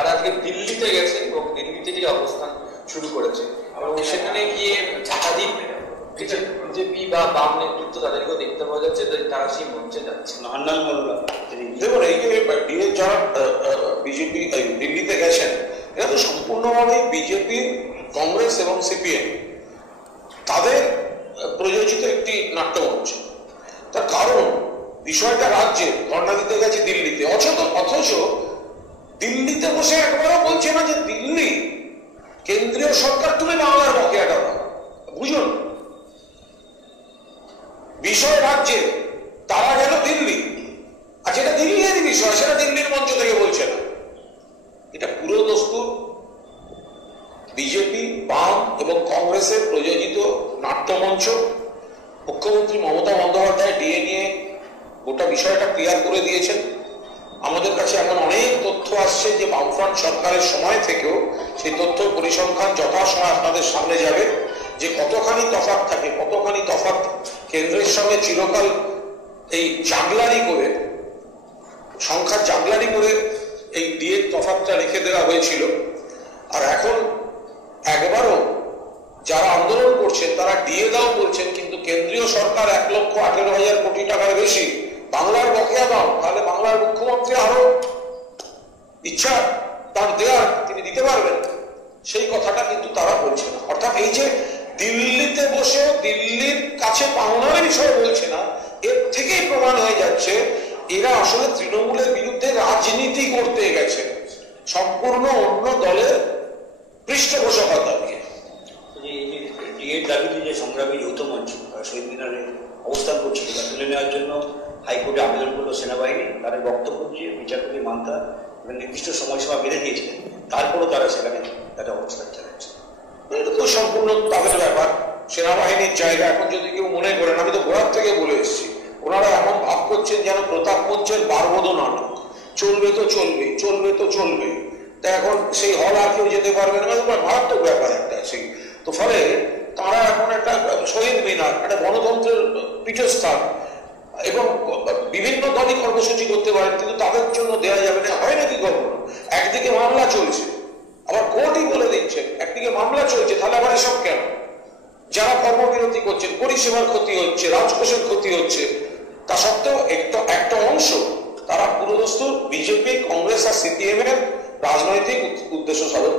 তারা আজকে দিল্লিতে গেছে এবং দিল্লিতে গিয়ে অবস্থান শুরু করেছে এবং সেখানে গিয়ে একাধিক বিজেপি বা বাম নেতৃত্ব তাদেরকেও দেখতে পাওয়া যাচ্ছে, তারা সেই মঞ্চে যাচ্ছে। দেখুন, এই যে যারা বিজেপি দিল্লিতে গেছেন, এরা তো সম্পূর্ণভাবে বিজেপি, কংগ্রেস এবং সিপিএম তাদের প্রযোজিত একটি নাট্যমঞ্চ। তার কারণ বিষয়টা রাজ্যে ধর্ণা দিতে গেছে দিল্লিতে, অথচ দিল্লিতে বসে একবারও বলছে না যে দিল্লি কেন্দ্রীয় সরকার তুমি বাংলার বকেয়াটা দাও। বুঝুন, বিষয় রাজ্যে, তারা গেল দিল্লি, আর যেটা দিল্লির বিষয় সেটা দিল্লির মঞ্চ থেকে বলছে না। এটা পুরো দস্তুর বিজেপি, বাম এবং কংগ্রেসের প্রযোজিত নাট্যমঞ্চ। মুখ্যমন্ত্রী মমতা বন্দ্যোপাধ্যায় ডিএ নিয়ে গোটা বিষয়টা ক্লিয়ার করে দিয়েছেন। আমাদের কাছে এমন অনেক তথ্য আসছে যে বামফ্রন্ট সরকারের সময় থেকেও সেই তথ্য পরিসংখ্যান যথাসময় আপনাদের সামনে যাবে, যে কতখানি তফাৎ থাকে, কতখানি তফাৎ কেন্দ্রের সঙ্গে চিরকাল এই জাগলারি করে, সংখ্যার জাগলারি করে এই ডিএ তফাৎটা রেখে দেওয়া হয়েছিল। আর এখন একবারও যারা আন্দোলন করছেন তারা ডিএ দাও বলছেন, কিন্তু কেন্দ্রীয় সরকার 1,18,000 কোটি টাকার বেশি বাংলার বকেয়া দাও, তাহলে বাংলার মুখ্যমন্ত্রী আরো ইচ্ছা তার দেওয়ার তিনি দিতে পারবেন, সেই কথাটা কিন্তু তারা বলছে না। অর্থাৎ এই যে দিল্লিতে বসে দিল্লির কাছে পাওনার বিষয় বলছে না, এর থেকেই প্রমাণ হয়ে যাচ্ছে এরা আসলে তৃণমূলের বিরুদ্ধে রাজনীতি করতে গেছে, সম্পূর্ণ অন্য দলের পৃষ্ঠপোষকতা দিয়ে। এর দাবিতে যে সংগ্রামী যৌথ মঞ্চ শহীদ মিনারে অবস্থান করছিল, তা তুলে নেওয়ার জন্য হাইকোর্টে আবেদন করলো সেনাবাহিনী। তাদের বক্তব্য যে বিচারপতি মান্তা এবং নির্দিষ্ট সময়সীমা বেঁধে দিয়েছিলেন, তারপরও তারা সেখানে তাদের অবস্থান চালাচ্ছে। এটা তো সম্পূর্ণ তাদের ব্যাপার, সেনাবাহিনীর জায়গা। এখন যদি কেউ মনে করেন, আমি তো গোড়ার থেকে বলে এসেছি, ওনারা এমন ভাব করছেন যেন প্রতাপ মঞ্চের বারবদ নাটক, চলবে তো চলবে, চলবে তো চলবে। তা এখন সেই হল আর কেউ যেতে পারবে না, মারাত্মক ব্যাপার একটা সেই। তো ফলে তারা এখন একটা শহীদ মিনার, একটা গণতন্ত্রের পীঠস্থান, এবং বিভিন্ন দলই কর্মসূচি করতে পারেন, কিন্তু তাদের জন্য দেওয়া যাবে না। হয় নাকি কখনো? একদিকে মামলা চলছে, আবার কোর্টই বলে দিচ্ছে একদিকে মামলা চলছে, তাহলে আবার এসব কেন? যারা কর্মবিরতি করছেন, পরিষেবার ক্ষতি হচ্ছে, রাজকোষের ক্ষতি হচ্ছে, তা সত্ত্বেও একটা অংশ তারা পুরোদস্তুর বিজেপি, কংগ্রেস আর সিপিএম এর রাজনৈতিক উদ্দেশ্য সাধন